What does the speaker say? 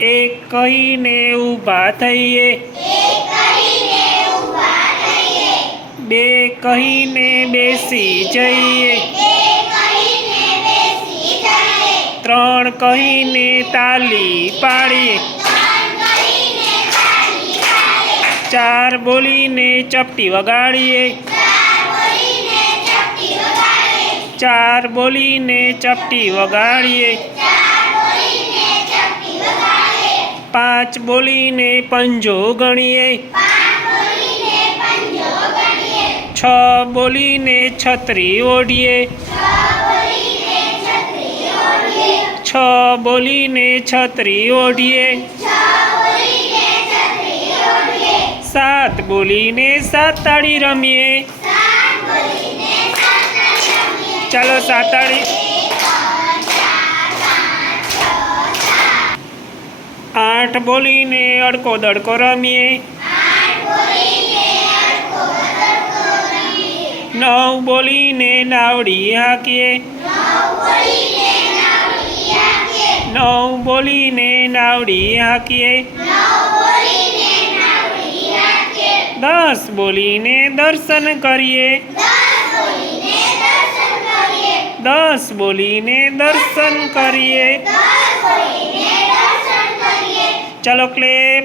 એક કહીને ઊભા થઈએ, બે કહીને બેસી જઈએ, ત્રણ કહીને તાલી પાડીએ, ચાર બોલીને ચપટી વગાડીએ, ચાર બોલીને ચપટી વગાડીએ, પાંચ બોલીને પંજો ગણીએ, છ બોલીને છત્રી ઓઢીએ, છ બોલીને છત્રી ઓઢીએ, સાત બોલીને સાત તાળી રમીએ. ચાલો સાત તાળી. આઠ બોલીને અડકો દડકો રમીએ, નવ બોલીને નાવડી હાંકીએ, નવ બોલીને નાવડી હાંકીએ, 10 બોલીને દર્શન કરીએ, 10 બોલીને દર્શન કરીએ. ચાલો ક્લેપ.